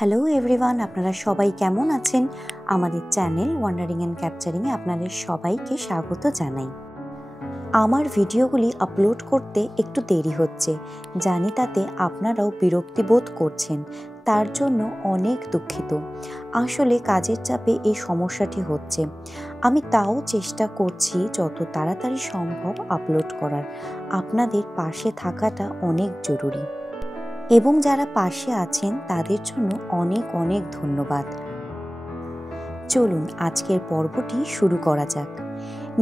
Hello everyone, আপনারা সবাই কেমন আছেন? আমাদের চ্যানেল ওয়ান্ডারিং অ্যান্ড ক্যাপচারিংয়ে আপনাদের সবাইকে স্বাগত জানাই। আমার ভিডিওগুলি আপলোড করতে একটু দেরি হচ্ছে, জানি তাতে আপনারাও বিরক্তি বোধ করছেন, তার জন্য অনেক দুঃখিত। আসলে কাজের চাপে এই সমস্যাটি হচ্ছে। আমি তাও চেষ্টা করছি যত তাড়াতাড়ি সম্ভব আপলোড করার। আপনাদের পাশে থাকাটা অনেক জরুরি এবং যারা পাশে আছেন তাদের জন্য অনেক অনেক ধন্যবাদ। চলুন আজকের পর্বটি শুরু করা যাক।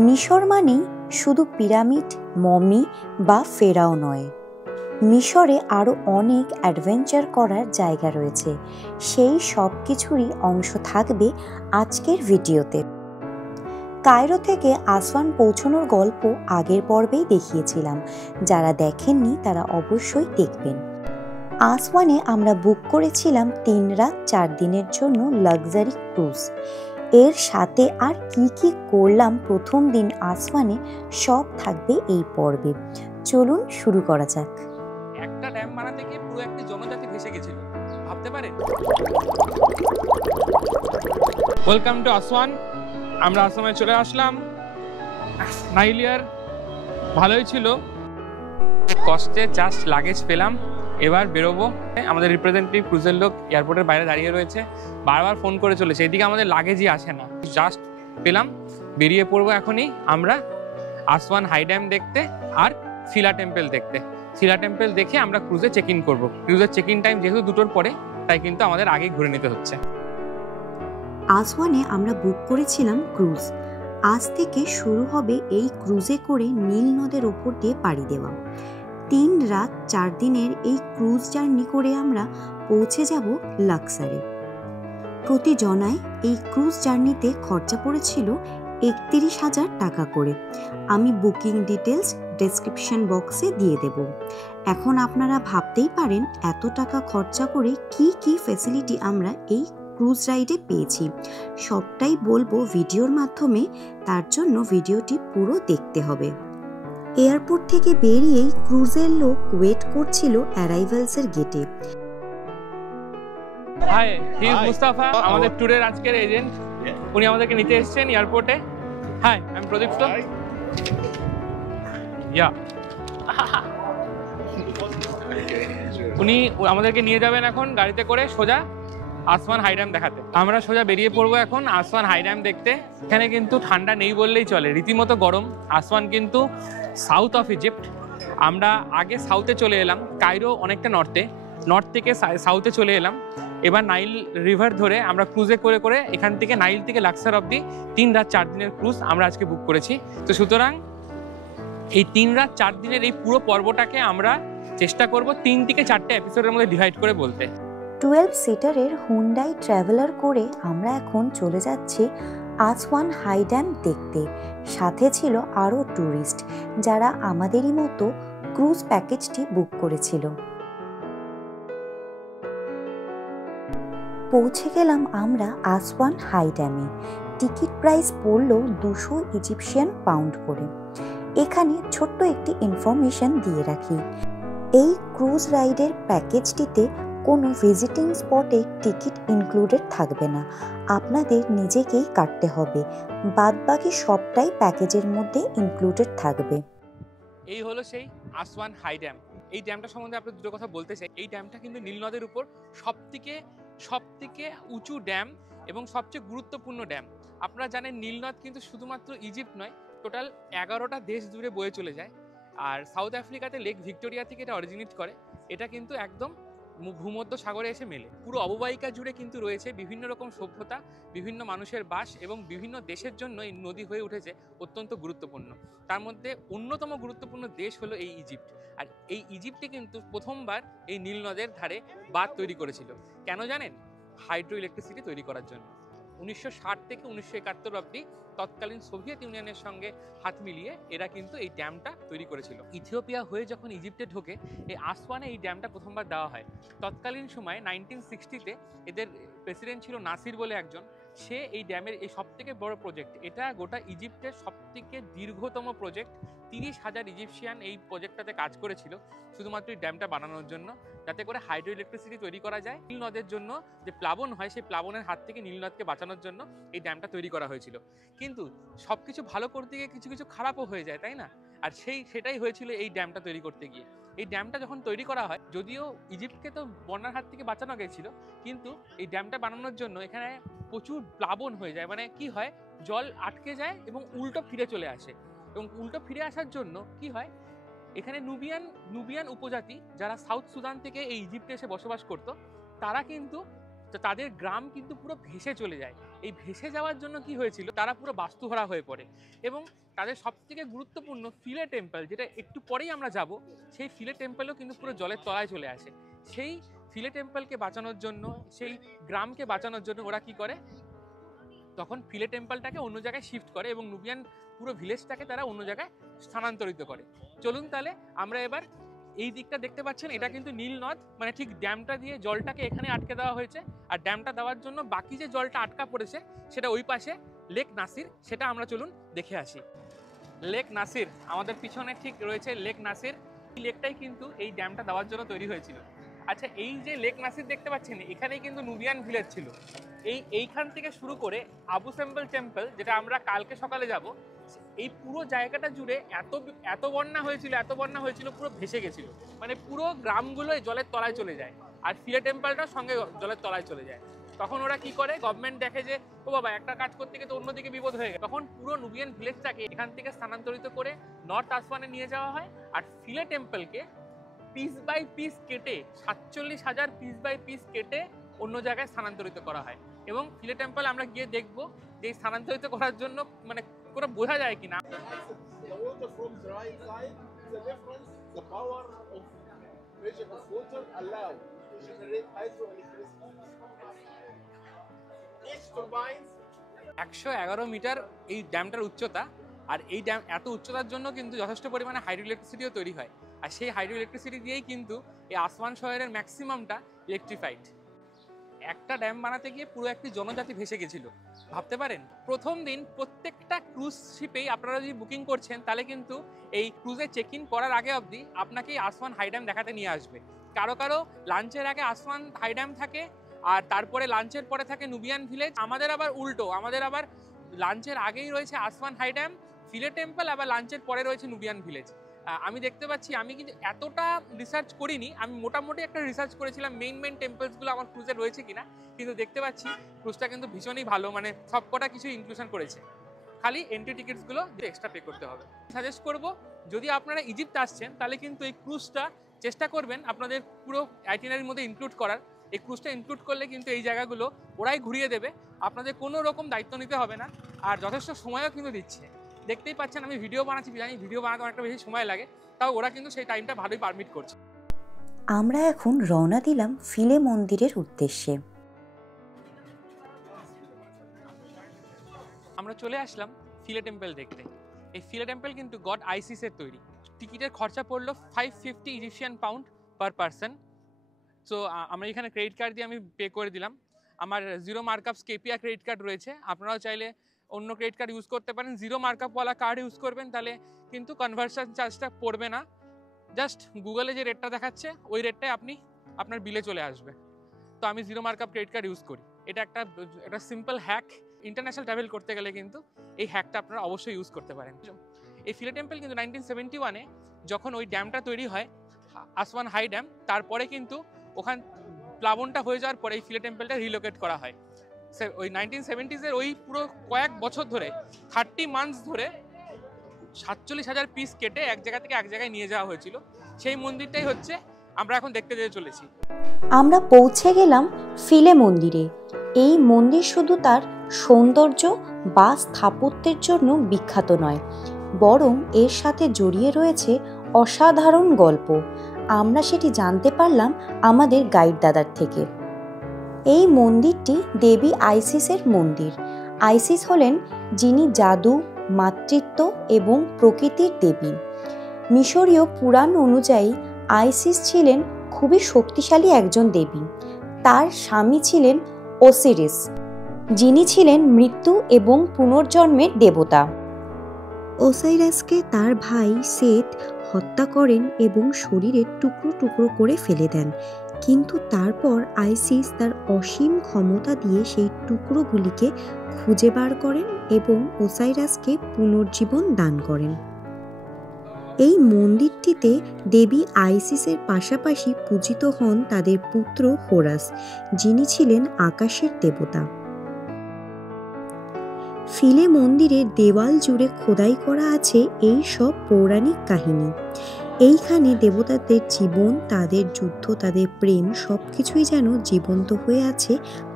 মিশর মানেই শুধু পিরামিড, মমি বা ফেরাও নয়। মিশরে আরও অনেক অ্যাডভেঞ্চার করার জায়গা রয়েছে। সেই সব কিছুরই অংশ থাকবে আজকের ভিডিওতে। কায়রো থেকে আসওয়ান পৌঁছানোর গল্প আগের পর্বেই দেখিয়েছিলাম, যারা দেখেননি তারা অবশ্যই দেখবেন। আসওয়ানে আমরা বুক করেছিলাম 3 রাত 4 দিনের জন্য লাক্সারি ক্রুজ। এর সাথে আর কি কি করলাম প্রথম দিন আসওয়ানে সব থাকবে এই পর্বে। চলুন শুরু করা যাক। একটা ড্যাম বানাতে গিয়ে পুরো একটা জনজাতি ভেসে গেছিল, ভাবতে পারেন। Welcome to Aswan. আমরা আসওয়ানে চলে আসলাম। নাইলিয়ার ভালোই ছিল, কষ্টে জাস্ট লাগেজ পেলাম। এবার বেরোবো। আমাদের রিপ্রেজেন্টেটিভ ক্রুজের লোক এয়ারপোর্টের বাইরে দাঁড়িয়ে রয়েছে, বারবার ফোন করে চলেছে, এদিকে আমাদের লাগেজই আসে না। জাস্ট পেলাম, বেরিয়ে পড়বো এখনই আমরা আসওয়ান হাই ড্যাম দেখতে আর শিলা টেম্পল দেখতে। শিলা টেম্পল দেখে আমরা ক্রুজে চেক ইন করবো। ক্রুজের চেক ইন টাইম যেহেতু 2টোর পরে, তাই কিন্তু আমাদের আগেই ঘুরে নিতে হচ্ছে। আসওয়ানে আমরা বুক করেছিলাম ক্রুজ। আজ থেকে শুরু হবে এই ক্রুজে করে নীল নদের ওপর দিয়ে পাড়ি দেওয়া। 3 রাত 4 দিনের এই ক্রুজ জার্নি করে আমরা পৌঁছে যাব লাক্সারে। প্রতি জনায় এই ক্রুজ জার্নিতে খরচা পড়েছিল 31,000 টাকা করে। আমি বুকিং ডিটেলস ডেসক্রিপশন বক্সে দিয়ে দেব। এখন আপনারা ভাবতেই পারেন এত টাকা খরচা করে কি কি ফ্যাসিলিটি আমরা এই ক্রুজ রাইডে পেয়েছি। সবটাই বলবো ভিডিওর মাধ্যমে, তার জন্য ভিডিওটি পুরো দেখতে হবে। এয়ারপোর্ট থেকে বেরিয়েই ক্রুজের লোক ওয়েট করছিল অ্যারাইভালসের গেটে। হাই, হি ইজ মুস্তাফা, আমাদের ট্যুরের আজকের এজেন্ট। উনি আমাদেরকে নিতে এসেছেন এয়ারপোর্টে। হাই, আই এম প্রদীপ্ত। ইয়া, উনি আমাদেরকে নিয়ে যাবেন এখন গাড়িতে করে সোজা আসওয়ান হাই ড্যাম দেখাতে। আমরা সোজা বেরিয়ে পড়বো এখন আসওয়ান হাই ড্যাম দেখতে। এখানে কিন্তু ঠান্ডা নেই বললেই চলে, রীতিমতো গরম। আসওয়ান কিন্তু সাউথ অফ ইজিপ্ট। আমরা আগে সাউথে চলে এলাম, কায়রো অনেকটা নর্থ থেকে সাউথে চলে এলাম। এবার নাইল রিভার ধরে আমরা ক্রুজে করে করে এখান থেকে নাইল থেকে লাক্সার অব্দি 3 রাত 4 দিনের ক্রুজ আমরা আজকে বুক করেছি। তো সুতরাং এই 3 রাত 4 দিনের এই পুরো পর্বটাকে আমরা চেষ্টা করব 3 থেকে 4টে এপিসোডের মধ্যে ডিভাইড করে বলতে। 12 সিটারের হুন্ডাই ট্রাভেলার করে আমরা এখন চলে যাচ্ছি আসওয়ান হাই ড্যাম দেখতে। সাথে ছিল আরও ট্যুরিস্ট যারা আমাদেরই মতো ক্রুজ প্যাকেজটি বুক করেছিল। পৌঁছে গেলাম আমরা আসওয়ান হাই ড্যামে। টিকিট প্রাইস পড়ল 200 ইজিপশিয়ান পাউন্ড করে। এখানে ছোট্ট একটি ইনফরমেশন দিয়ে রাখি, এই ক্রুজ রাইডের প্যাকেজটিতে কোনো ভিজিটিং স্পটে টিকিট ইনক্লুডেড থাকবে না, আপনাদের নিজেকেই কাটতে হবে। বাদবাকি সবটাই প্যাকেজের মধ্যে ইনক্লুডেড থাকবে। এই হলো সেই আসওয়ান হাই ড্যাম। এই ড্যামটা সম্বন্ধে আপনার দুটো কথা বলতে চাই। এই ড্যামটা কিন্তু নীল নদের উপর সবথেকে উঁচু ড্যাম এবং সবচেয়ে গুরুত্বপূর্ণ ড্যাম। আপনারা জানেন নীল নদ কিন্তু শুধুমাত্র ইজিপ্ট নয়, টোটাল 11টা দেশ জুড়ে বয়ে চলে যায়। আর সাউথ আফ্রিকাতে লেক ভিক্টোরিয়া থেকে এটা অরিজিনেট করে। এটা কিন্তু একদম ভূমধ্য সাগরে এসে মেলে। পুরো অববাহিকা জুড়ে কিন্তু রয়েছে বিভিন্ন রকম সভ্যতা, বিভিন্ন মানুষের বাস এবং বিভিন্ন দেশের জন্য এই নদী হয়ে উঠেছে অত্যন্ত গুরুত্বপূর্ণ। তার মধ্যে অন্যতম গুরুত্বপূর্ণ দেশ হলো এই ইজিপ্ট। আর এই ইজিপ্টে কিন্তু প্রথমবার এই নীল নদের ধারে বাঁধ তৈরি করেছিল। কেন জানেন? হাইড্রো ইলেকট্রিসিটি তৈরি করার জন্য। 1960 থেকে 1971 অব্দি তৎকালীন সোভিয়েত ইউনিয়নের সঙ্গে হাত মিলিয়ে এরা কিন্তু এই ড্যামটা তৈরি করেছিল। ইথিওপিয়া হয়ে যখন ইজিপ্টে ঢোকে, এই আসওয়ানে এই ড্যামটা প্রথমবার দেওয়া হয়। তৎকালীন সময় 1960-তে এদের প্রেসিডেন্ট ছিল নাসির বলে একজন। সে এই ড্যামের এই সবথেকে বড় প্রজেক্ট, এটা গোটা ইজিপ্টের সবথেকে দীর্ঘতম প্রজেক্ট, 30,000 ইজিপশিয়ান এই প্রজেক্টটাতে কাজ করেছিল শুধুমাত্র এই ড্যামটা বানানোর জন্য, যাতে করে হাইড্রো ইলেকট্রিসিটি তৈরি করা যায়। নীল নদের জন্য যে প্লাবন হয়, সেই প্লাবনের হাত থেকে নীল নদকে বাঁচানোর জন্য এই ড্যামটা তৈরি করা হয়েছিল। কিন্তু সব কিছু ভালো করতে গিয়ে কিছু কিছু খারাপও হয়ে যায়, তাই না? আর সেটাই হয়েছিল এই ড্যামটা তৈরি করতে গিয়ে। এই ড্যামটা যখন তৈরি করা হয়, যদিও ইজিপ্টকে তো বন্যার হাত থেকে বাঁচানো গেছিল, কিন্তু এই ড্যামটা বানানোর জন্য এখানে প্রচুর প্লাবন হয়ে যায়। মানে কি হয়, জল আটকে যায় এবং উল্টো ফিরে চলে আসে। এবং উল্টো ফিরে আসার জন্য কি হয়, এখানে নুবিয়ান উপজাতি যারা সাউথ সুদান থেকে এই ইজিপ্টে এসে বসবাস করতো, তারা কিন্তু তাদের গ্রাম কিন্তু পুরো ভেসে চলে যায়। এই ভেসে যাওয়ার জন্য কি হয়েছিল, তারা পুরো বাস্তুহারা হয়ে পড়ে। এবং তাদের সবথেকে গুরুত্বপূর্ণ ফিলে টেম্পল, যেটা একটু পরেই আমরা যাব, সেই ফিলে টেম্পলও কিন্তু পুরো জলের তলায় চলে আসে। সেই ফিলে টেম্পলকে বাঁচানোর জন্য, সেই গ্রামকে বাঁচানোর জন্য ওরা কি করে, তখন ফিলে টেম্পলটাকে অন্য জায়গায় শিফট করে এবং নুবিয়ান পুরো ভিলেজটাকে তারা অন্য জায়গায় স্থানান্তরিত করে। চলুন তাহলে আমরা এবার এই দিকটা দেখতে পাচ্ছেন, এটা কিন্তু নীল নদ, মানে ঠিক ড্যামটা দিয়ে জলটাকে এখানে আটকে দেওয়া হয়েছে। আর ড্যামটা দেওয়ার জন্য বাকি যে জলটা আটকা পড়েছে সেটা ওই পাশে লেক নাসির, সেটা আমরা চলুন দেখে আসি। লেক নাসির আমাদের পিছনে ঠিক রয়েছে লেক নাসির। এই লেকটাই কিন্তু এই ড্যামটা দেওয়ার জন্য তৈরি হয়েছিল। আচ্ছা, এই যে লেক নাসির দেখতে পাচ্ছেন, এখানেই কিন্তু নুবিয়ান ভিলেজ ছিল। এইখান থেকে শুরু করে আবু সিম্বল টেম্পল, যেটা আমরা কালকে সকালে যাব, এই পুরো জায়গাটা জুড়ে এত বন্যা হয়েছিল, পুরো ভেসে গেছিল। মানে পুরো গ্রামগুলো জলের তলায় চলে যায়, আর ফিলে টেম্পলটার সঙ্গে জলের তলায় চলে যায়। তখন ওরা কি করে, গভর্নমেন্ট দেখে যে ও বাবা, একটা কাজ করতে গিয়ে তো অন্যদিকে বিপদ হয়ে গেছে, তখন পুরো নুবিয়ান ভিলেজটাকে এখান থেকে স্থানান্তরিত করে নর্থ আসওয়ানে নিয়ে যাওয়া হয়। আর ফিলে টেম্পলকে পিস বাই পিস কেটে, 47,000 পিস বাই পিস কেটে অন্য জায়গায় স্থানান্তরিত করা হয়। এবং ফিলে টেম্পল আমরা গিয়ে দেখবো যে স্থানান্তরিত করার জন্য মানে পুরো বোঝা যায় কিনা। একশো 11 মিটার এই ড্যামটার উচ্চতা। আর এই ড্যাম এত উচ্চতার জন্য কিন্তু যথেষ্ট পরিমাণে হাইড্রো ইলেকট্রিসিটিও তৈরি হয়। আর সেই হাইড্রো ইলেকট্রিসিটি দিয়েই কিন্তু এই আসওয়ান শহরের ম্যাক্সিমামটা ইলেকট্রিফাইড। একটা ড্যাম বানাতে গিয়ে পুরো একটি জনজাতি ভেসে গেছিল, ভাবতে পারেন। প্রথম দিন প্রত্যেকটা ক্রুজ শিপেই আপনারা যদি বুকিং করছেন, তাহলে কিন্তু এই ক্রুজে চেক ইন করার আগে অবধি আপনাকে আসওয়ান হাই ড্যাম দেখাতে নিয়ে আসবে। কারো কারো লাঞ্চের আগে আসওয়ান হাই ড্যাম থাকে, আর তারপরে লাঞ্চের পরে থাকে নুবিয়ান ভিলেজ। আমাদের আবার উল্টো, আমাদের আবার লাঞ্চের আগেই রয়েছে আসওয়ান হাই ড্যাম, ফিলে টেম্পল, আবার লাঞ্চের পরে রয়েছে নুবিয়ান ভিলেজ। আমি দেখতে পাচ্ছি, আমি কিন্তু এতটা রিসার্চ করিনি, আমি মোটামুটি একটা রিসার্চ করেছিলাম মেইন টেম্পলসগুলো আমার ক্রুজে রয়েছে কিনা। কিন্তু দেখতে পাচ্ছি ক্রুজটা কিন্তু ভীষণই ভালো, মানে সবকটা কিছু ইনক্লুশন করেছে, খালি এন্ট্রি টিকিটসগুলো এক্সট্রা পে করতে হবে। সাজেস্ট করব, যদি আপনারা ইজিপ্ট আসছেন, তাহলে কিন্তু এই ক্রুজটা চেষ্টা করবেন আপনাদের পুরো আইটিনারির মধ্যে ইনক্লুড করার। এই ক্রুজটা ইনক্লুড করলে কিন্তু এই জায়গাগুলো ওরাই ঘুরিয়ে দেবে, আপনাদের কোনো রকম দায়িত্ব নিতে হবে না, আর যথেষ্ট সময়ও কিন্তু দিচ্ছে। দেখতেই পাচ্ছেন আমি ভিডিও বানাচ্ছি, জানি ভিডিও বানাতে অনেকটা বেশি সময় লাগে, তাও ওরা কিন্তু সেই টাইমটা ভালোই পারমিট করছে। আমরা এখন রওনা দিলাম ফিলে মন্দিরের উদ্দেশ্যে। আমরা চলে আসলাম ফিলে টেম্পল দেখতে। এই ফিলে টেম্পল কিন্তু গড আইসিসের তৈরি। টিকিটের খরচা পড়লো 550 Egyptian pound per person. So আমরা এখানে ক্রেডিট কার্ড দিয়ে আমি পে করে দিলাম। আমার জিরো মার্কআপ স্কেপিয়া ক্রেডিট কার্ড রয়েছে, আপনারাও চাইলে অন্য ক্রেডিট কার্ড ইউজ করতে পারেন। জিরো মার্কআপওয়ালা কার্ড ইউজ করবেন, তাহলে কিন্তু কনভার্সন চার্জটা পড়বে না। জাস্ট গুগলে যে রেটটা দেখাচ্ছে ওই রেটটাই আপনার বিলে চলে আসবে। তো আমি zero markup credit card use করি। এটা একটা সিম্পল হ্যাক। ইন্টারন্যাশনাল ট্রাভেল করতে গেলে কিন্তু এই হ্যাকটা আপনারা অবশ্যই ইউজ করতে পারেন। এই ফিলে টেম্পল কিন্তু 1971-এ যখন ওই ড্যামটা তৈরি হয়, আসওয়ান হাই ড্যাম, তারপরে কিন্তু ওখান প্লাবনটা হয়ে যাওয়ার পরে এই ফিলে টেম্পলটা রিলোকেট করা হয়। ওই 1970s-এর ওই পুরো কয়েক বছর ধরে, 30 মান্থস ধরে 47,000 পিস কেটে এক জায়গা থেকে এক জায়গায় নিয়ে যাওয়া হয়েছিল। সেই মন্দিরটাই হচ্ছে আমরা এখন দেখতে যেতে চলেছি। আমরা পৌঁছে গেলাম ফিলে মন্দিরে। এই মন্দির শুধু তার সৌন্দর্য বা স্থাপত্যের জন্য বিখ্যাত নয়, বরং এর সাথে জড়িয়ে রয়েছে অসাধারণ গল্প। আমরা সেটি জানতে পারলাম আমাদের গাইড দাদার থেকে। এই মন্দিরটি দেবী আইসিসের মন্দির। আইসিস হলেন যিনি জাদু, মাতৃত্ব এবং প্রকৃতির দেবী। মিশরীয় পুরাণ অনুযায়ী আইসিস ছিলেন খুবই শক্তিশালী একজন দেবী। তার স্বামী ছিলেন ওসিরিস, যিনি ছিলেন মৃত্যু এবং পুনর্জন্মের দেবতা। ওসাইরাসকে তার ভাই সেত হত্যা করেন এবং শরীরের টুকরো টুকরো করে ফেলে দেন, কিন্তু তারপর আইসিস তার অসীম ক্ষমতা দিয়ে সেই টুকরোগুলিকে খুঁজে বার করেন এবং ওসাইরাসকে পুনর্জীবন দান করেন। এই মন্দিরটিতে দেবী আইসিসের পাশাপাশি পূজিত হন তাদের পুত্র হোরাস, যিনি ছিলেন আকাশের দেবতা। ফিলে মন্দিরের দেওয়াল জুড়ে খোদাই করা আছে এই সব পৌরাণিক কাহিনী। এইখানে দেবতাদের জীবন, তাদের যুদ্ধ, তাদের প্রেম সবকিছুই যেন জীবন্ত হয়ে আছে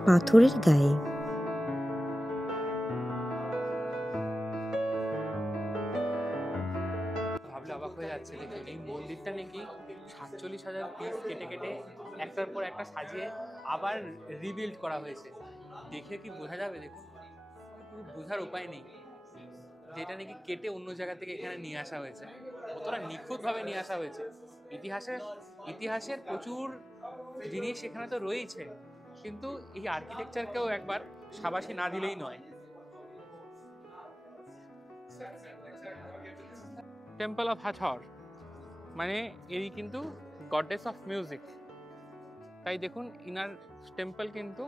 পাথরের গায়ে। ভাবলে অবাক হয়ে যাচ্ছে, দেখুন এই মন্দিরটা নাকি 47,000 পিস কেটে কেটে একটার পর একটা সাজিয়ে আবার রিবিল্ড করা হয়েছে। দেখে কি বোঝা যাবে? দেখুন, বোঝার উপায় নেই যেটা নাকি কেটে অন্য জায়গা থেকে এখানে নিয়ে আসা হয়েছে, কতটা নিখুঁতভাবে নিয়ে আসা হয়েছে। ইতিহাসের প্রচুর জিনিস এখানে তো রয়েছে, কিন্তু এই আর্কিটেকচারকেও একবার সাবাসী না দিলেই নয়। টেম্পল অফ হাথর মানে এই কিন্তু গডেস অফ মিউজিক, তাই দেখুন ইনার টেম্পল কিন্তু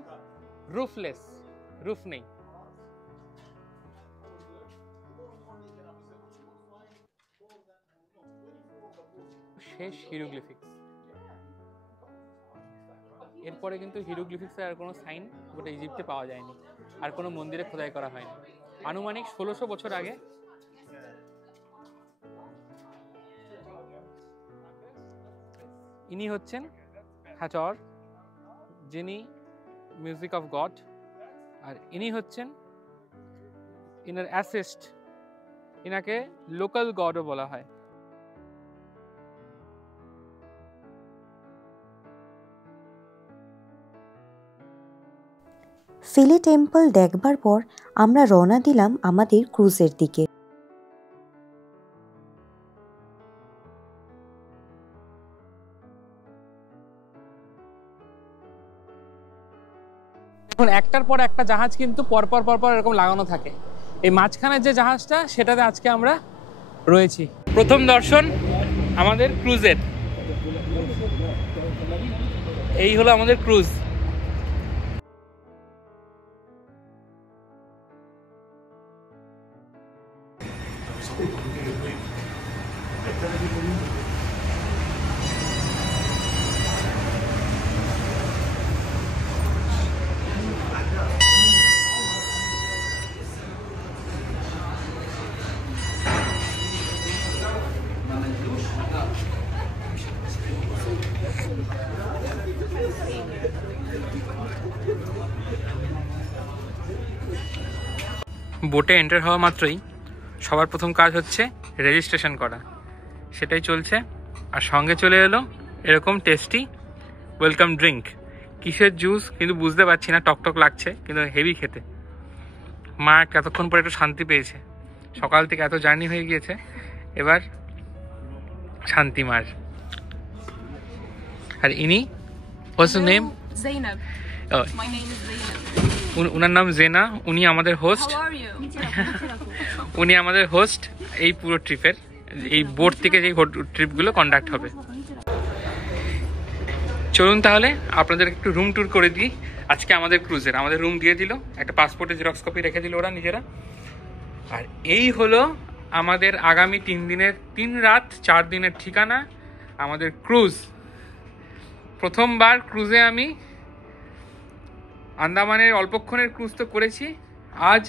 রুফলেস, রুফ নেই। শেষ হিরোগ্লিফিক্স, এরপরে কিন্তু হিরোগ্লিফিক্সের আর কোনো সাইন গোটা ইজিপ্টে পাওয়া যায়নি, আর কোনো মন্দিরে খোদাই করা হয়নি। আনুমানিক 1600 বছর আগে ইনি হচ্ছেন হাথর, যিনি মিউজিক অফ গড, আর ইনি হচ্ছেন ইনার অ্যাসিস্ট, ইনাকে লোকাল গডও বলা হয়। ফিলে টেম্পল দেখবার পর আমরা রওনা দিলাম আমাদের ক্রুজের দিকে। এখন একটার পর একটা জাহাজ কিন্তু পরপর এরকম লাগানো থাকে। এই মাঝখানের যে জাহাজটা, সেটাতে আজকে আমরা রয়েছি। প্রথম দর্শন আমাদের ক্রুজের, এই হলো আমাদের ক্রুজ। বোটে এন্টার হওয়া মাত্রই সবার প্রথম কাজ হচ্ছে রেজিস্ট্রেশন করা, সেটাই চলছে। আর সঙ্গে চলে এলো এরকম টেস্টি ওয়েলকাম ড্রিঙ্ক, কিসের জুস কিন্তু বুঝতে পারছি না, টকটক লাগছে কিন্তু হেভি খেতে। মা এতক্ষণ পরে একটু শান্তি পেয়েছে, সকাল থেকে এত জার্নি হয়ে গিয়েছে, এবার শান্তি মার। আর ইনি what's the name? Zainab. Oh, My name is Zainab. উনার নাম জেনা, উনি আমাদের হোস্ট। How are you? উনি আমাদের হোস্ট এই পুরো ট্রিপের, এই বোট থেকে যে ট্রিপগুলো কন্ডাক্ট হবে। চলুন তাহলে আপনাদের একটু রুম ট্যুর করে দিই। আজকে আমাদের ক্রুজের আমাদের রুম দিয়ে দিল, একটা পাসপোর্টের জেরক্স কপি রেখে দিল ওরা নিজেরা। আর এই হলো আমাদের আগামী 3 দিনের 3 রাত 4 দিনের ঠিকানা, আমাদের ক্রুজ। প্রথমবার ক্রুজে আমি আন্দামানের অল্পক্ষণের ক্রুজ তো করেছি, আজ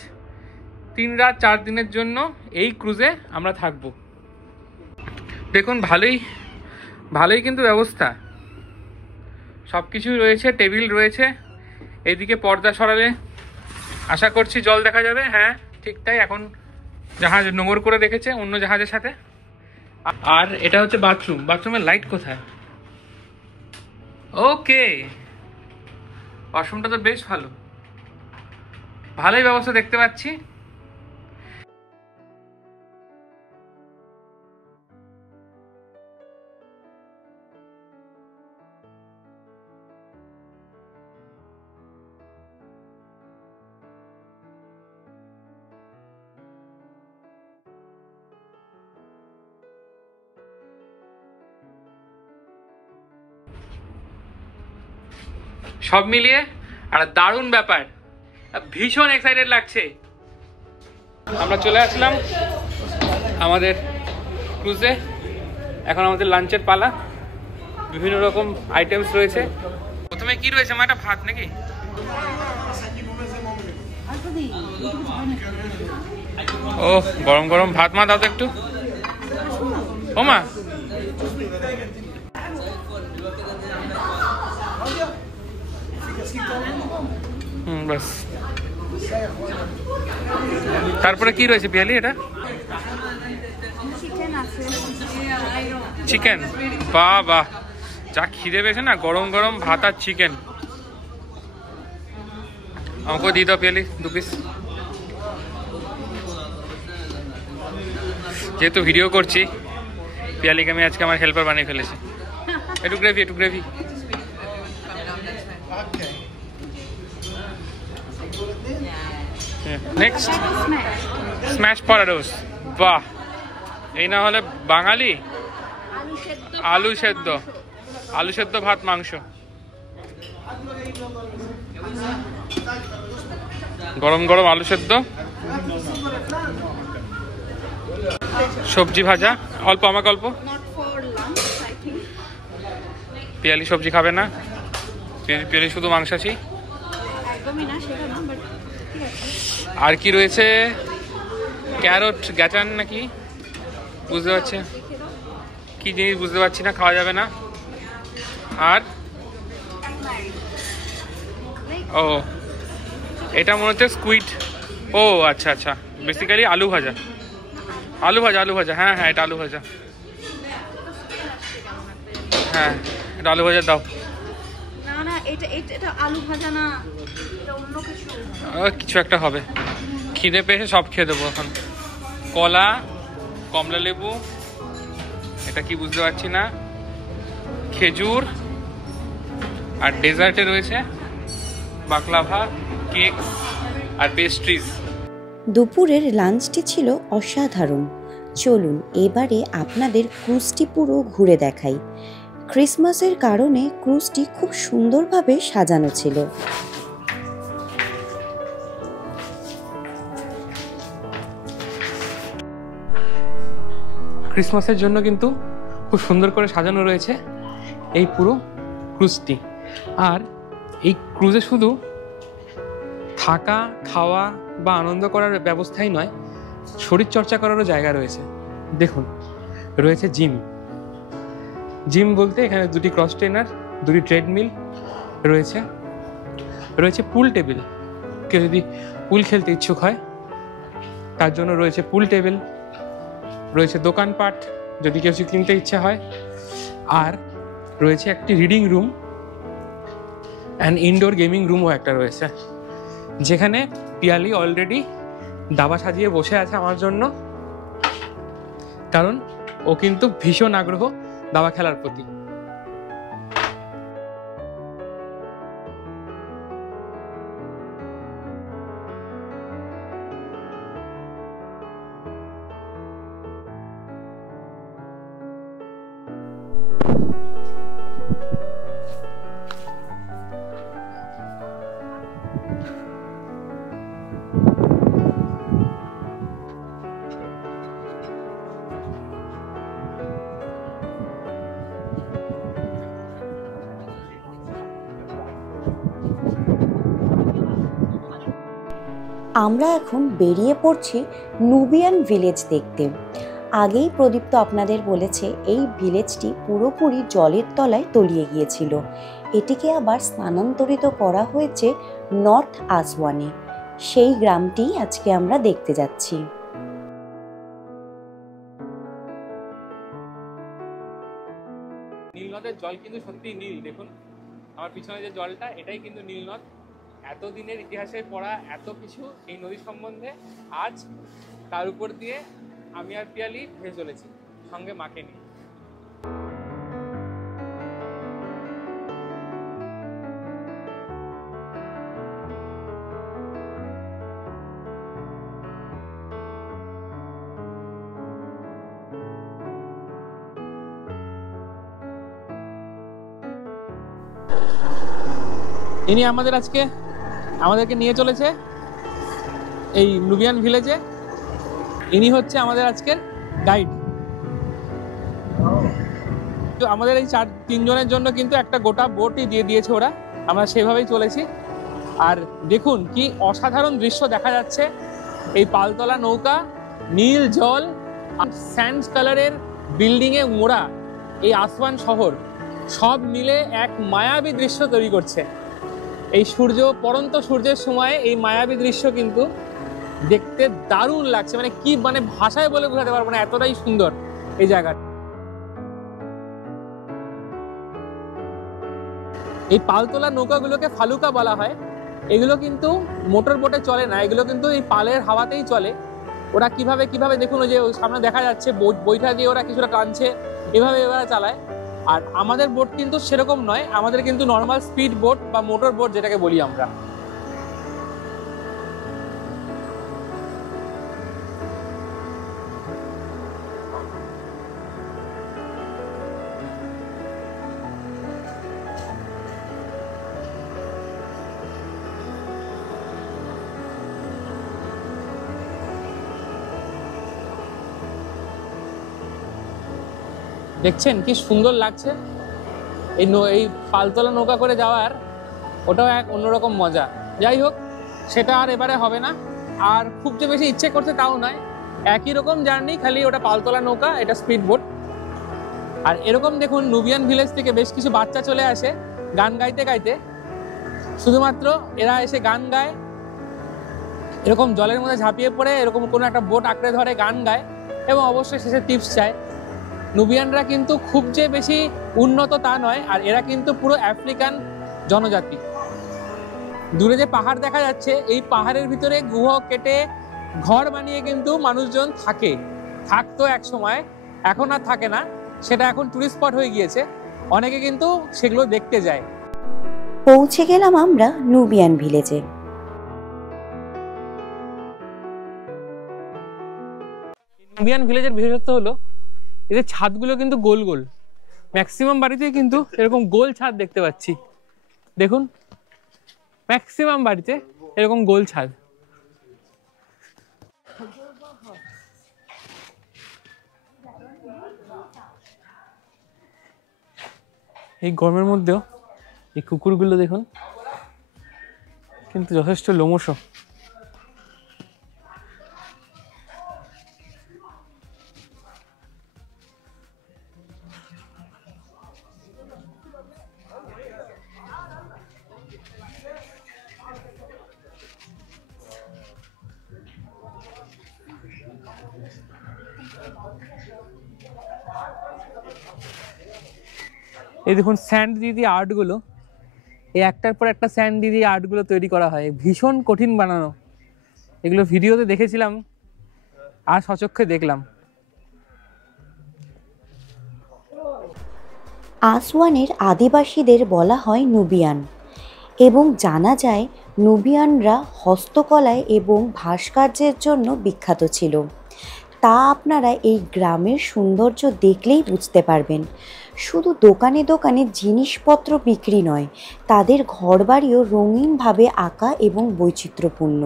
3 রাত 4 দিনের জন্য এই ক্রুজে আমরা থাকব। দেখুন ভালোই কিন্তু ব্যবস্থা, সব কিছুই রয়েছে, টেবিল রয়েছে। এইদিকে পর্দা সরালে আশা করছি জল দেখা যাবে। হ্যাঁ ঠিক তাই, এখন জাহাজ নোঙর করে রেখেছে অন্য জাহাজের সাথে। আর এটা হচ্ছে বাথরুম, বাথরুমের লাইট কোথায়? ওকে, ওয়াশরুমটা তো বেশ ভালোই ব্যবস্থা দেখতে পাচ্ছি। সব মিলিয়ে আর দারুণ ব্যাপার, ভীষণ এক্সাইটেড লাগছে। আমরা চলে আসলাম আমাদের ক্রুজে। এখন আমাদের লাঞ্চের পালা। বিভিন্ন রকম আইটেমস রয়েছে। প্রথমে কি রয়েছে মা? এটা ভাত নাকি? ও গরম গরম ভাত। মা দাও তো একটু। ও মা, বাস। তারপরে কি রয়েছে পিয়ালি? এটা চিকেন। বাহ বাহ, যা খিদে পেয়েছে না, গরম গরম ভাত আর চিকেন। আমাকে দিয়ে দাও পিয়ালি 2 পিস। যেহেতু ভিডিও করছি, পিয়ালিকে আমি আজকে আমার হেল্পার বানিয়ে ফেলেছি। একটু গ্রেভি, একটু গ্রেভি। Next smash potatoes. বাহ, এই না হলে বাঙালি। আলু সেদ্ধ, আলু সেদ্ধ ভাত মাংস। গরম গরম আলু সেদ্ধ, সবজি ভাজা অল্প, আমাকে অল্প। পিয়ালি সবজি খাবে না, পিয়ালি শুধু মাংসাশী। আর কি রয়েছে? ক্যারট গ্যাটান নাকি, বুঝতে পারছি কি জিনিস, বুঝতে পারছি না, খাওয়া যাবে না। আর ও, এটা মনে হচ্ছে স্কুইড। ও আচ্ছা আচ্ছা, বেসিক্যালি আলু ভাজা। আলু ভাজা, আলু ভাজা, হ্যাঁ হ্যাঁ, এটা আলু ভাজা। হ্যাঁ, এটা আলু ভাজা দাও। না না, এটা আলু ভাজা না, এটা অন্য কিছু। কিছু একটা হবে। খিদে পেয়েছে, সব খেয়ে দেবো এখন। কলা, কমলা লেবু, এটা কি বুঝতে পারছি না, খেজুর, আর ডেজার্টে রয়েছে বাকলাভা, কেক আর পেস্ট্রিজ। দুপুরের লাঞ্চটি ছিল অসাধারণ। চলুন এবারে আপনাদের ক্রুজটি পুরো ঘুরে দেখাই। ক্রিসমাসের কারণে ক্রুজটি খুব সুন্দরভাবে সাজানো ছিল। ক্রিসমাসের জন্য কিন্তু খুব সুন্দর করে সাজানো রয়েছে এই পুরো ক্রুজটি। আর এই ক্রুজে শুধু থাকা, খাওয়া বা আনন্দ করার ব্যবস্থাই নয়, শরীর চর্চা করারও জায়গা রয়েছে। দেখুন, রয়েছে জিম। জিম বলতে এখানে 2টি ক্রস ট্রেনার, 2টি ট্রেডমিল রয়েছে। রয়েছে পুল টেবিল, কেউ যদি পুল খেলতে ইচ্ছুক হয় তার জন্য রয়েছে পুল টেবিল। রয়েছে দোকানপাট, যদি কেউ কিনতে ইচ্ছা হয়। আর রয়েছে একটি reading room and indoor gaming রুমও একটা রয়েছে, যেখানে পিয়ালি অলরেডি দাবা সাজিয়ে বসে আছে আমার জন্য, কারণ ও কিন্তু ভীষণ আগ্রহ দাবা খেলার প্রতি। আমরা এখন বেরিয়ে পড়ছি নুবিয়ান ভিলেজ দেখতে। আগেই প্রদীপ্ত আপনাদের বলেছে এই ভিলেজটি পুরোপুরি জলের তলায় তলিয়ে গিয়েছিল। এটিকে আবার স্থানান্তরিত করা হয়েছে নর্থ আসওয়ানে। সেই গ্রামটি আজকে আমরা দেখতে যাচ্ছি। নীল নদের জল কিন্তু সত্যি নীল। দেখুন আমার পিছনে যে জলটা, এটাই কিন্তু নীল নদ। এতদিনের ইতিহাসে পড়া এত কিছু এই নদী সম্বন্ধে, আজ তার উপর দিয়ে আমি আর পিয়ালি ভেসে চলেছি, সঙ্গে মাকে নিয়ে। ইনি আমাদেরকে নিয়ে চলেছে এই নুবিয়ান ভিলেজে। ইনি হচ্ছে আমাদের আজকের গাইড। তো আমাদের এই 3 জনের জন্য কিন্তু একটা গোটা বোটই দিয়ে দিয়েছে ওরা, আমরা সেভাবেই চলেছি। আর দেখুন কি অসাধারণ দৃশ্য দেখা যাচ্ছে, এই পালতোলা নৌকা, নীল জল, স্যান্ড কালারের বিল্ডিং এ মোড়া এই আসওয়ান শহর, সব মিলে এক মায়াবী দৃশ্য তৈরি করছে। এই পড়ন্ত সূর্যের সময় এই মায়াবী দৃশ্য কিন্তু দেখতে দারুণ লাগছে, মানে ভাষায় বলে বোঝাতে পারবো না, এতটাই সুন্দর এই জায়গাটা। এই পালতোলা নৌকাগুলোকে ফালুকা বলা হয়। এগুলো কিন্তু মোটর বোটে চলে না, এগুলো কিন্তু এই পালের হাওয়াতেই চলে। ওরা কিভাবে দেখুন, ওই যে সামনে দেখা যাচ্ছে বৈঠা দিয়ে ওরা কিছুটা টানছে, এভাবে চালায়। আর আমাদের বোট কিন্তু সেরকম নয়, আমাদের কিন্তু নর্মাল স্পিড বোট বা মোটর বোট যেটাকে বলি আমরা। দেখছেন কি সুন্দর লাগছে এই পালতোলা নৌকা করে যাওয়ার, ওটাও এক অন্যরকম মজা। যাই হোক, সেটা আর এবারে হবে না। আর খুব যে বেশি ইচ্ছে করছে তাও নয়, একই রকম জার্নি, খালি ওটা পালতোলা নৌকা, এটা স্পিড বোট। আর এরকম দেখুন নুবিয়ান ভিলেজ থেকে বেশ কিছু বাচ্চা চলে আসে গান গাইতে গাইতে। শুধুমাত্র এরা এসে গান গায়, এরকম জলের মধ্যে ঝাঁপিয়ে পড়ে এরকম কোনো একটা বোট আঁকড়ে ধরে গান গায়, এবং অবশ্যই শেষে টিপস চায়। নুবিয়ানরা কিন্তু খুব যে বেশি উন্নত তা নয়, আর এরা কিন্তু পুরো আফ্রিকান জনজাতি। দূরে যে পাহাড় দেখা যাচ্ছে, এই পাহাড়ের ভিতরে গুহ কেটে ঘর বানিয়ে কিন্তু মানুষজন থাকতো এক সময়, এখন আর থাকে না, সেটা এখন টুরিস্ট স্পট হয়ে গিয়েছে। অনেকে কিন্তু সেগুলো দেখতে যায়। পৌঁছে গেলাম আমরা নুবিয়ান ভিলেজে। নুবিয়ান ভিলেজের বিশেষত্ব হলো এদের ছাদগুলো কিন্তু গোল গোল। ম্যাক্সিমাম বাড়িতে কিন্তু এরকম গোল ছাদ দেখতে পাচ্ছি। দেখুন, ম্যাক্সিমাম বাড়িতে এরকম গোল ছাদ। এই গরমের মধ্যেও এই কুকুরগুলো দেখুন কিন্তু যথেষ্ট লোমশ। এই দেখুন স্যান্ড দিয়ে আর্টগুলো, এই একটার পর একটা স্যান্ড দিয়ে আর্টগুলো তৈরি করা হয়, ভীষণ কঠিন বানানো। এগুলো ভিডিওতে দেখেছিলাম আর সচক্ষে দেখলাম। আসওয়ানের আদিবাসীদের বলা হয় নুবিয়ান, এবং জানা যায় নুবিয়ানরা হস্তকলায় এবং ভাস্কর্যের জন্য বিখ্যাত ছিল। তা আপনারা এই গ্রামের সৌন্দর্য দেখলেই বুঝতে পারবেন। শুধু দোকানে দোকানে জিনিসপত্র বিক্রি নয়, তাদের ঘরবাড়িও রঙিনভাবে আঁকা এবং বৈচিত্র্যপূর্ণ।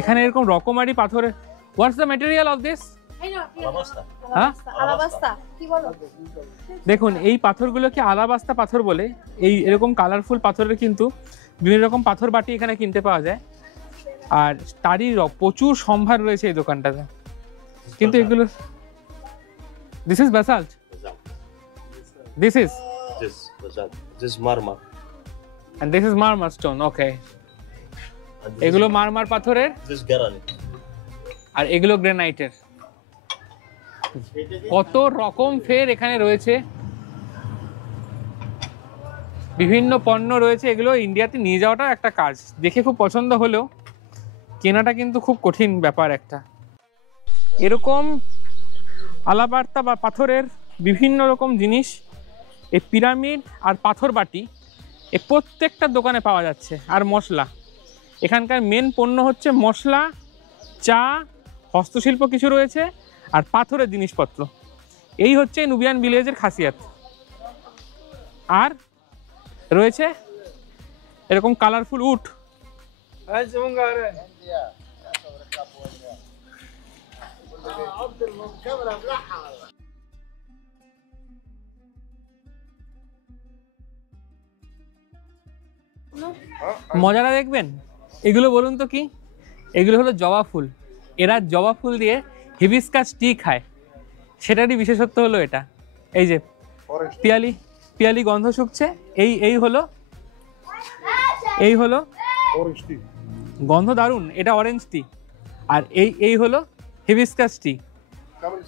এখানে এরকম রকমারি পাথরের, what's the material of this? হ্যাঁ, আলাবাস্তা কি বলো? দেখুন এই পাথরগুলোকে আলাবাস্তা পাথর বলে। এই এরকম কালারফুল পাথরের কিন্তু বিভিন্ন রকম পাথর বাটি এখানে কিনতে পাওয়া যায়, আর তারই প্রচুর সম্ভার রয়েছে এই দোকানটাতে। কিন্তু এগুলো, this is basalt, this is marmar, and this is marmar stone. Okay, এগুলো মারমার পাথরের, this granite, আর এগুলো গ্রানাইটের। কত রকম ফের এখানে রয়েছে। বিভিন্ন পণ্য রয়েছে, এগুলো ইন্ডিয়াতে নিয়ে যাওয়াটাও একটা কাজ। দেখে খুব পছন্দ হলেও কেনাটা কিন্তু খুব কঠিন ব্যাপার একটা। এরকম আলাবার্তা বা পাথরের বিভিন্ন রকম জিনিস, এই পিরামিড আর পাথর বাটি এই প্রত্যেকটা দোকানে পাওয়া যাচ্ছে। আর মশলা, এখানকার মেন পণ্য হচ্ছে মশলা, চা, হস্তশিল্প কিছু রয়েছে, আর পাথরের জিনিসপত্র। এই হচ্ছে নুবিয়ান ভিলেজের খাসিয়াত। আর রয়েছে এরকম কালারফুল উট। মজাটা দেখবেন। এগুলো বলুন তো কি? এগুলো হলো জবা ফুল। এরা জবা ফুল দিয়ে হিবিস্কাস টি খায়, সেটারই বিশেষত্ব হলো এটা। এই যে পিয়ালি পিয়ালি গন্ধ শুকছে, এই হলো গন্ধ দারুণ, এটা অরেঞ্জ টি। আর এই হলো হিবিস্কাস টি।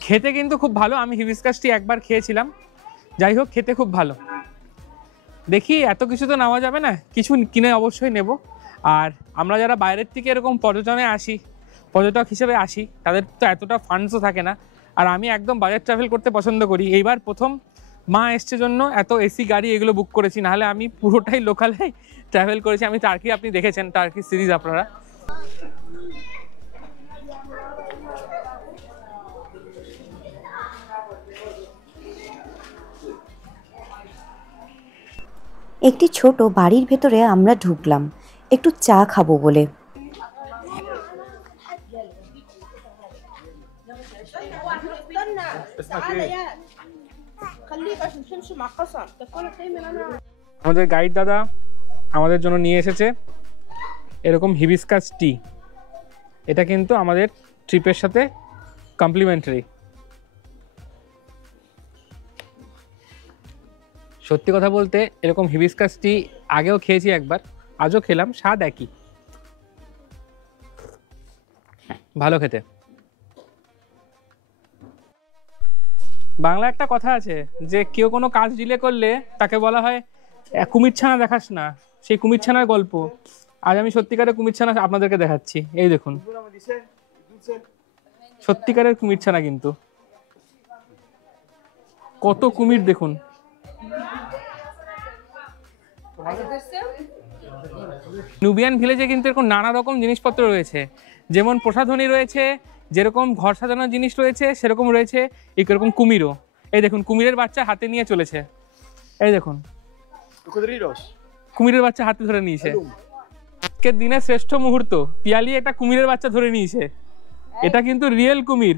খেতে কিন্তু খুব ভালো। আমি হিবিস্কাস টি একবার খেয়েছিলাম, যাই হোক খেতে খুব ভালো। দেখি এত কিছু তো নেওয়া যাবে না, কিছু কিনে অবশ্যই নেব। আর আমরা যারা বাইরের থেকে এরকম পর্যটক হিসেবে আসি, তাদের তো এতটা ফান্ডসও থাকে না। আর আমি একদম বাজেট ট্রাভেল করতে পছন্দ করি। এইবার প্রথম মা এসছে জন্য এত এসি গাড়ি এগুলো বুক করেছি, নাহলে আমি পুরোটাই লোকালে ট্রাভেল করেছি। আমি টার্কি, আপনি দেখেছেন টার্কি সিরিজ আপনারা। একটি ছোট বাড়ির ভেতরে আমরা ঢুকলাম একটু চা খাবো বলে। আমাদের গাইড দাদা আমাদের জন্য নিয়ে এসেছে এরকম হিবিস্কাস টি। এটা কিন্তু আমাদের ট্রিপের সাথে কমপ্লিমেন্টারি। সত্যি কথা বলতে এরকম হিবিস্কাস টি আগেও খেয়েছি একবার, আজও খেলাম, স্বাদ একই, ভালো খেতে। বাংলা একটা কথা আছে যে কেউ কোনো কাজ ডিলে করলে তাকে বলা হয় কুমির ছানা দেখাস না, সেই কুমির ছানার গল্প। আজ আমি সত্যিকারের কুমির ছানা আপনাদেরকে দেখাচ্ছি। এই দেখুন, সত্যিকারের কুমির ছানা, কিন্তু কত কুমির দেখুন। নুবিয়ান ভিলেজে কিন্তু এরকম নানা রকম জিনিসপত্র রয়েছে, যেমন প্রসাধনী রয়েছে, যেরকম ঘর সাজানোর জিনিস রয়েছে, সেরকম রয়েছে এরকম কুমিরও। এই দেখুন, কুমিরের বাচ্চা হাতে নিয়ে চলেছে। এই দেখুন, কুমিরের বাচ্চা হাতে ধরে নিয়েছে। আজকের দিনের শ্রেষ্ঠ মুহূর্ত, পিয়ালি একটা কুমিরের বাচ্চা ধরে নিয়েছে। এটা কিন্তু রিয়েল কুমির,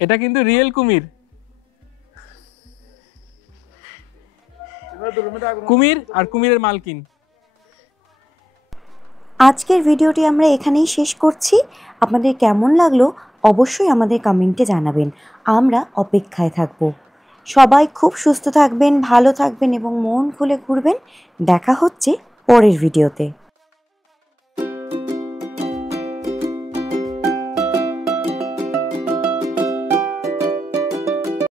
এটা কিন্তু রিয়েল কুমির। কুমির আর কুমিরের মালকিন। আজকের ভিডিওটি আমরা এখানেই শেষ করছি। আপনাদের কেমন লাগলো অবশ্যই আমাদের কমেন্টে জানাবেন, আমরা অপেক্ষায় থাকব। সবাই খুব সুস্থ থাকবেন, ভালো থাকবেন এবং মন খুলে ঘুরবেন। দেখা হচ্ছে পরের ভিডিওতে।